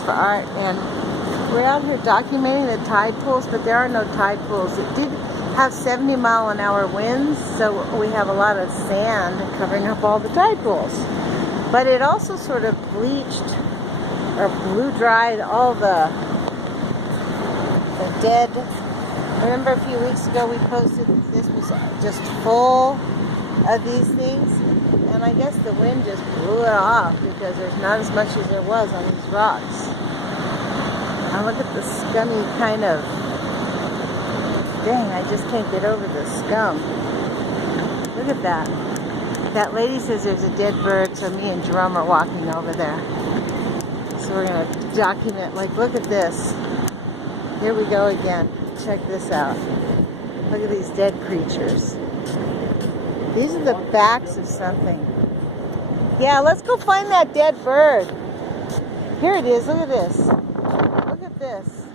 piece for art, and we're out here documenting the tide pools, but there are no tide pools. It did have 70-mile-an-hour winds, so we have a lot of sand covering up all the tide pools. But it also sort of bleached or blew dried all the dead. Remember a few weeks ago we posted that this was just full of these things? And I guess the wind just blew it off because there's not as much as there was on these rocks. And look at the scummy kind of... Dang, I just can't get over the scum. Look at that. That lady says there's a dead bird, so me and Jerome are walking over there. So we're going to document, like, look at this. Here we go again. Check this out. Look at these dead creatures. These are the backs of something. Yeah, let's go find that dead bird. Here it is. Look at this. Look at this.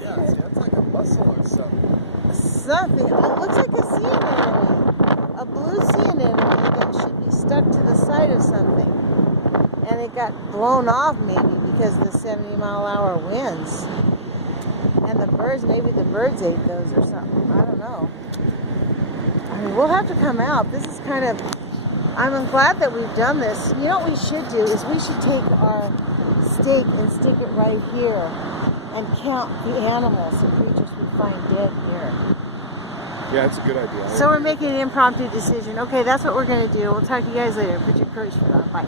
Yeah, see, that's like a mussel or something. Something. It looks like a sea anemone. A blue sea anemone that should be stuck to the side of something. And it got blown off maybe because of the 70-mile-an-hour winds. And the birds, maybe the birds ate those or something. I don't know. I mean, we'll have to come out. This is kind of... I'm glad that we've done this. You know what we should do is we should take our stake and stick it right here and count the animals and creatures we find dead here. Yeah, that's a good idea. So we're making an impromptu decision. Okay, that's what we're going to do. We'll talk to you guys later. Put your coach foot on. Bye.